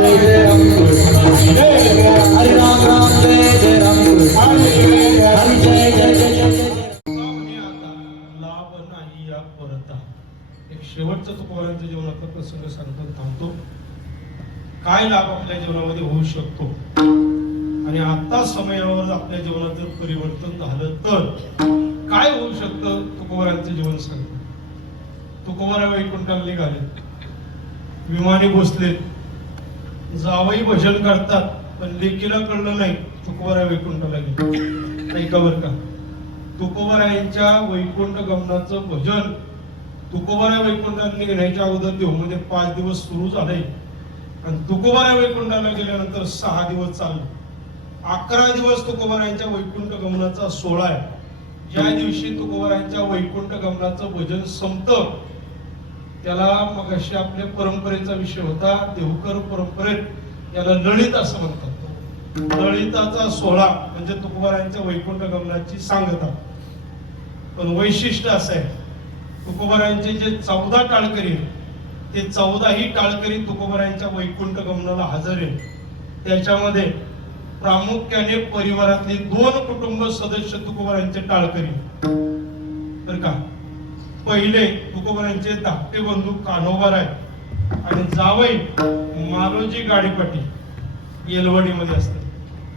जय जय राम जीवनातला प्रसंग सांगतो. थांबतो काय लाभ आपल्या जीवनामध्ये होऊ शकतो आणि आता समयावर आपल्या जीवनात जर परिवर्तन झालं तर काय होऊ शकतं तुकोबारांचं जीवन सांगतो. तुकोबारा वैकुंठाला निघाले. विमाने बसले जावई भजन करतात पण लेकीला कळलं नाही तुकोबारा वैकुंठला गेले. ऐका का? तुकोबरायांच्या वैकुंठ गमनाचं भजन तुकोबारा वैकुंठाला निघण्याच्या अगोदर देहूमध्ये म्हणजे पाच दिवस सुरू झाले आणि तुकोबारा वैकुंठाला गेल्यानंतर सहा दिवस चालले अकरा दिवस तुकोबारायांच्या वैकुंठ गमनाचा सोहळा आहे. ज्या दिवशी तुकोबारायांच्या वैकुंठ गमनाचं भजन संपतं त्याला मग अशी आपल्या परंपरेचा विषय होता देहूकर परंपरेत याला ललित असं म्हणतात. ललिताचा सोहळा म्हणजे तुकोबारायांच्या वैकुंठ गमनाची सांगता. पण वैशिष्ट्य असं आहे तुकोबारायांचे जे चौदा टाळकरी ते चौदाही टाळकरी तुकोबारायांच्या वैकुंठ गमनाला हजर आहे त्याच्यामध्ये प्रामुख्याने परिवारातले दोन कुटुंब सदस्य तुकोबारांचे टाळकरी तर का? पहिले तुकोबारायांचे धाकटे बंधू कान्होबार आहे आणि जावई मालोजी गाडीपाटी येलवडीमध्ये असते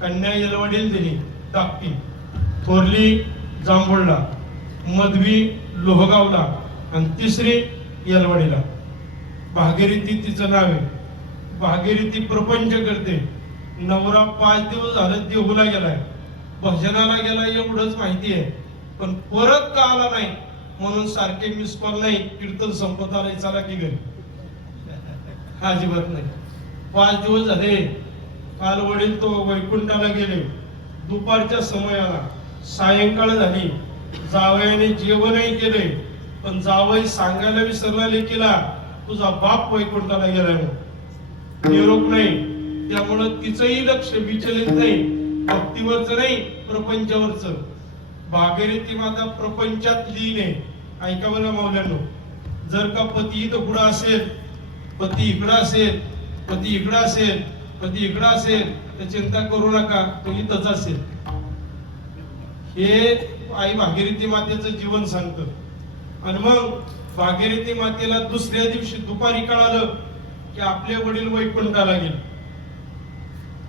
कन्या येलवडील दिली धाकटी. थोरली जांभुळला मधवी लोहगावला आणि तिसरी येलवडीला. भागीरथी तिचं नाव आहे. भागीरथी प्रपंच करते. नवरा पाच दिवस झालं देहूला गेलाय. भजनाला गेला एवढंच माहिती आहे. पण परत का आला नाही? म्हणून सारखे मिस कॉल नाही कीर्तन संपत आलंय चला की घरी. अजिबात नाही. पाच दिवस झाले. काल वडील तो वैकुंठाला गेले. दुपारच्या समयाला. सायंकाळ झाली. जावयाने जेवणही केले. पण जावई सांगायला विसरला लेकीला तुझा बाप वैकुंठाला गेलाय निरोप नाही. त्यामुळं तिचंही लक्ष विचलित नाही. भक्तीवरच नाही प्रपंचावरच. भागीरथी माता प्रपंचात लीन आहे. ऐका बरं मावल्यानो जर का पती इथं पुढं असेल पती इकडं असेल पती इकडं असेल पती इकडं असेल तर चिंता करू नका तो इथंच असेल. हे आई भागीरथी मातेचं जीवन सांगतं. आणि मग भागीरथी मातेला दुसऱ्या दिवशी दुपारी कळालं की आपले वडील वैकुंठाला गेले.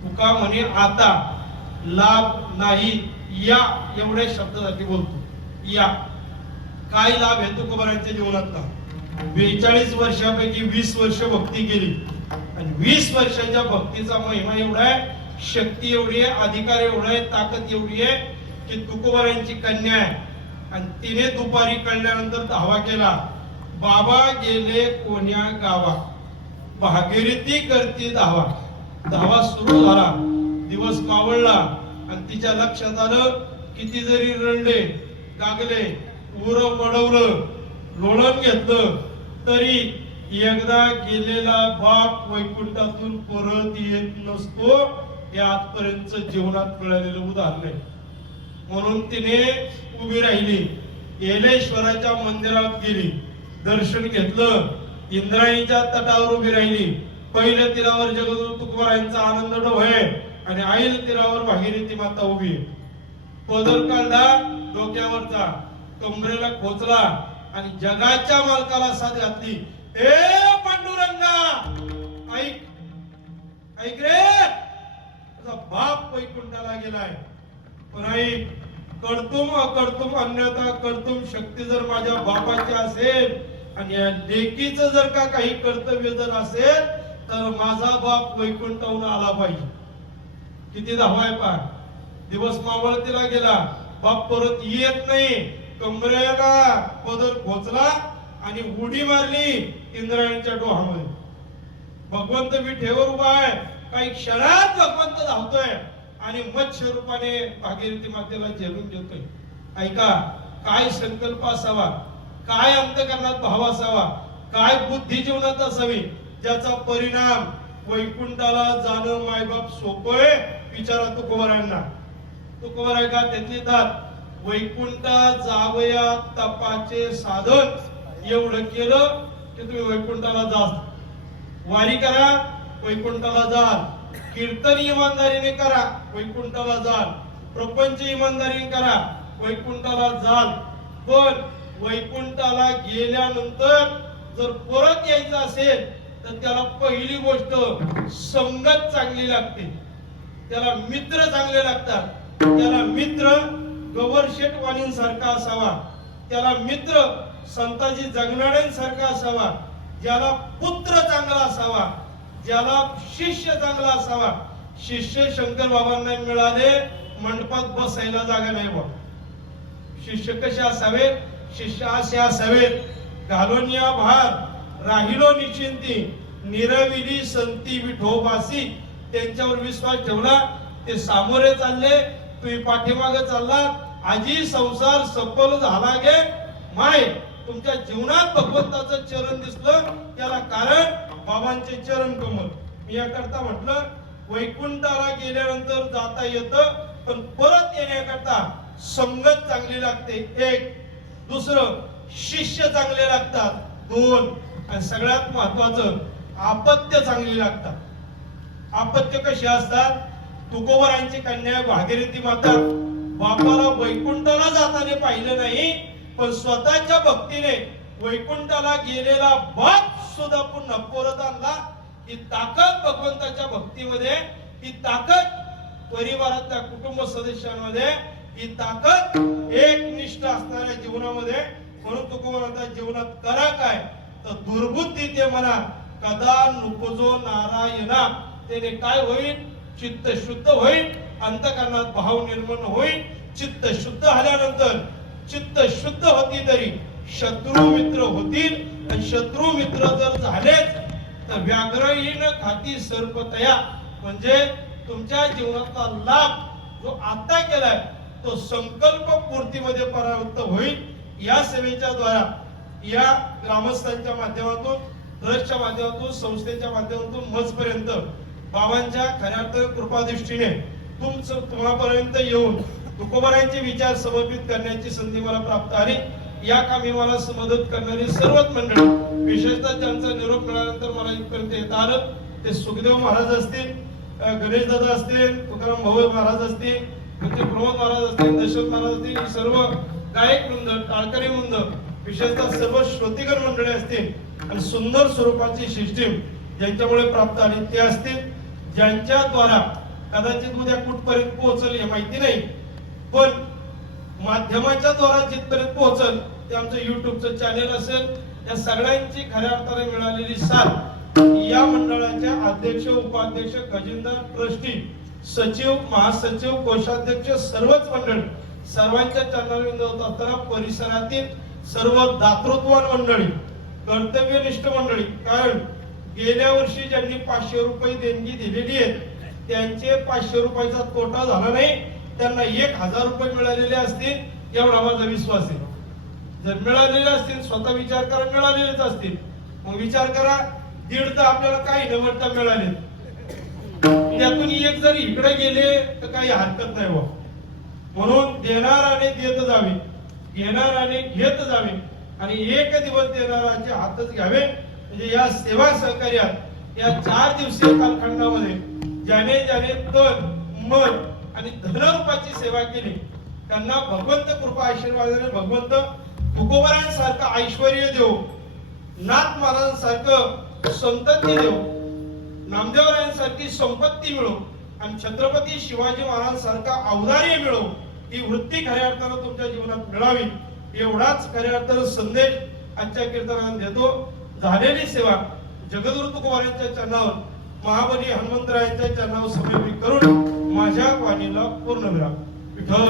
तुका म्हणे आता लाभ नाही. या एवढ्या शब्दासाठी बोलतो. या. काय लाभ आहे तुकोबारांच्या जीवनातला? बेचाळीस वर्षापैकी वीस वर्ष भक्ती केली. आणि वीस वर्षाच्या भक्तीचा महिमा एवढा आहे शक्ती एवढी आहे अधिकार एवढा आहे ताकद एवढी आहे की तुकोबारांची कन्या आहे. आणि तिने दुपारी कळल्यानंतर धावा केला. बाबा गेले कोण्या गावा भागीरथी करती धावा. धावा सुरू झाला. दिवस मावळला आणि तिच्या लक्षात आलं किती जरी रडले गागले उर पडवलं लोळण घेतलं तरी एकदा गेलेला बाप वैकुंठातून परत येत नसतो हे आजपर्यंत जीवनात मिळालेलं उदाहरण आहे. म्हणून तिने उभी राहिली येलेश्वराच्या मंदिरात गेली दर्शन घेतलं इंद्रायणीच्या तटावर उभी राहिली. पहिल्या तिरावर जगदूर तुकोबारायांचा आनंद डोहे आणि आईल तीरावर भागीरथी माता उभी पदर काढला डोक्यावरचा कमरेला खोचला आणि जगाच्या मालकाला साथ घातली. ए पांडुरंगा! ऐक ऐक रे! तुझा बाप वैकुंठाला गेलाय. पण ऐक कर्तुम अकर्तुम अन्यथा कर्तुम शक्ती जर माझ्या बापाची असेल आणि या लेकीचं जर का काही कर्तव्य जर असेल तर माझा बाप वैकुंठाहून आला पाहिजे. किती धावाय पाय दिवस मावळतीला गेला. बाप परत येत नाही. कमरेला पदर खोचला आणि उडी मारली इंद्रायणीच्या डोहामध्ये. भगवंत विठेवर उभा आहे. काही क्षणात भगवंत धावतोय आणि मत्स्य रूपाने भागीरथी मातेला झेलून घेतोय ऐका काय संकल्प असावा? काय अंतकरणात भाव असावा? काय बुद्धी जीवनात असावी? ज्याचा परिणाम वैकुंठाला जाणं मायबाप आहे विचारा तुकोबारांना. तुकोबार आहे का त्यातली दात? वैकुंठा जावया तपाचे साधन. एवढं केलं की तुम्ही वैकुंठाला जा वारी करा वैकुंठाला जाल. कीर्तन इमानदारीने करा वैकुंठाला जाल. प्रपंच इमानदारीने करा वैकुंठाला जाल. पण वैकुंठाला गेल्यानंतर जर परत यायचं असेल तर त्याला पहिली गोष्ट संगत चांगली लागते. त्याला मित्र चांगले लागतात. त्याला मित्र गवर वाणींसारखा असावा. त्याला मित्र संताजी जगनाड्यांसारखा असावा. ज्याला पुत्र चांगला असावा. ज्याला शिष्य चांगला असावा. शिष्य शंकर बाबांना मिळाले मंडपात बसायला जागा नाही बा शिष्य कसे असावेत? शिष्य असे असावेत. घालून या भात. राहिलो निश्चिंती. निरविली संती विठोबासी. त्यांच्यावर विश्वास ठेवला. ते सामोरे चालले. तुम्ही पाठीमागे चालला. आजी संसार सफल झाला गे. माय तुमच्या जीवनात भगवंताचं चरण दिसलं. त्याला कारण बाबांचे चरण कमल. मी याकरता म्हटलं वैकुंठाला गेल्यानंतर जाता येतं पण परत येण्याकरता संगत चांगली लागते. एक दुसरं शिष्य चांगले लागतात. दोन आणि सगळ्यात महत्वाचं आपत्य चांगली लागतात. आपत्य कशी असतात? तुकोबरांची कन्या भागीरथी माता बापाला वैकुंठाला जाताना पाहिलं नाही पण स्वतःच्या भक्तीने वैकुंठाला गेलेला बाप सुद्धा पुन्हा परत आणला. ही ताकद भगवंताच्या भक्तीमध्ये ही ताकद परिवारातल्या कुटुंब सदस्यांमध्ये ही ताकद एक निष्ठ असणाऱ्या जीवनामध्ये. म्हणून तुकोबरांच्या जीवनात करा काय? तर दुर्बुद्धी ते म्हणा कदा नुपजो नारायणा. त्याने काय होईल? चित्त शुद्ध होईल अंतकरणात भाव निर्माण होईल चित्त शुद्ध झाल्यानंतर चित्त शुद्ध होती तरी शत्रू मित्र होतील. आणि शत्रू मित्र जर झालेच तर व्याघ्रहीन खाती सर्पतया. म्हणजे तुमच्या जीवनाचा लाभ जो आता केलाय तो संकल्प पूर्तीमध्ये परावृत्त होईल. या सेवेच्या द्वारा या ग्रामस्थांच्या माध्यमातून ट्रस्टच्या माध्यमातून संस्थेच्या माध्यमातून मजपर्यंत बाबांच्या खऱ्या अर्थ कृपादृष्टीने तुमचं तुम्हापर्यंत येऊन तुकोबारांचे विचार समर्पित करण्याची संधी मला प्राप्त आली या कामी मला मदत करणारी सर्वच मंडळी विशेषतः त्यांचा निरोप मिळाल्यानंतर मला इथपर्यंत येता आलं ते सुखदेव महाराज असतील गणेश दादा असतील तुकाराम भाऊ महाराज असतील म्हणजे प्रमोद महाराज असतील दशरथ महाराज असतील सर्व गायक वृंद टाळकरी वृंद विशेषतः सर्व श्रोतिकर मंडळी असतील आणि सुंदर स्वरूपाची सिस्टीम ज्यांच्यामुळे प्राप्त आली ते असतील ज्यांच्याद्वारा कदाचित उद्या कुठपर्यंत पोहोचल हे माहिती नाही पण माध्यमाच्या द्वारा जिथपर्यंत पोहोचल ते आमचं युट्यूबचं चॅनेल असेल या सगळ्यांची खऱ्या अर्थाने मिळालेली साथ या मंडळाच्या अध्यक्ष उपाध्यक्ष खजिनदार ट्रस्टी सचिव महासचिव कोषाध्यक्ष सर्वच मंडळ सर्वांच्या चरणारविंद होत असताना परिसरातील सर्व दातृत्वान मंडळी कर्तव्यनिष्ठ मंडळी कारण गेल्या वर्षी ज्यांनी पाचशे रुपये देणगी दिलेली आहे त्यांचे पाचशे रुपयाचा तोटा झाला नाही त्यांना एक हजार रुपये मिळालेले असतील एवढा माझा विश्वास आहे. जर मिळालेले असतील स्वतः विचार करा मिळालेलेच असतील. मग विचार करा दीड तर आपल्याला काही न मिळाले त्यातून एक जर इकडे गेले तर काही हरकत नाही बा म्हणून आणि देत जावे. घेणाराने घेत जावे. आणि एक दिवस देणाराचे हातच घ्यावे म्हणजे या सेवा सहकार्यात या चार दिवसीय कालखंडामध्ये ज्याने ज्याने तन मन आणि धनरूपाची सेवा केली त्यांना भगवंत कृपा आशीर्वादाने भगवंत तुकोबरांसारखं ऐश्वर देव नाथ महाराजांसारखं संतती देव नामदेवरायांसारखी संपत्ती मिळो आणि छत्रपती शिवाजी महाराजांसारखा औदार्य मिळो. ही वृत्ती खऱ्या अर्थानं तुमच्या जीवनात मिळावी एवढाच खऱ्या अर्थानं संदेश आजच्या कीर्तनात देतो. झालेली सेवा जगद्गुरु तुकोबारांच्या चरणावर महाबली हनुमंतरायांच्या चरणावर समर्पित करून माझ्या वाणीला पूर्ण विराम विठ्ठल,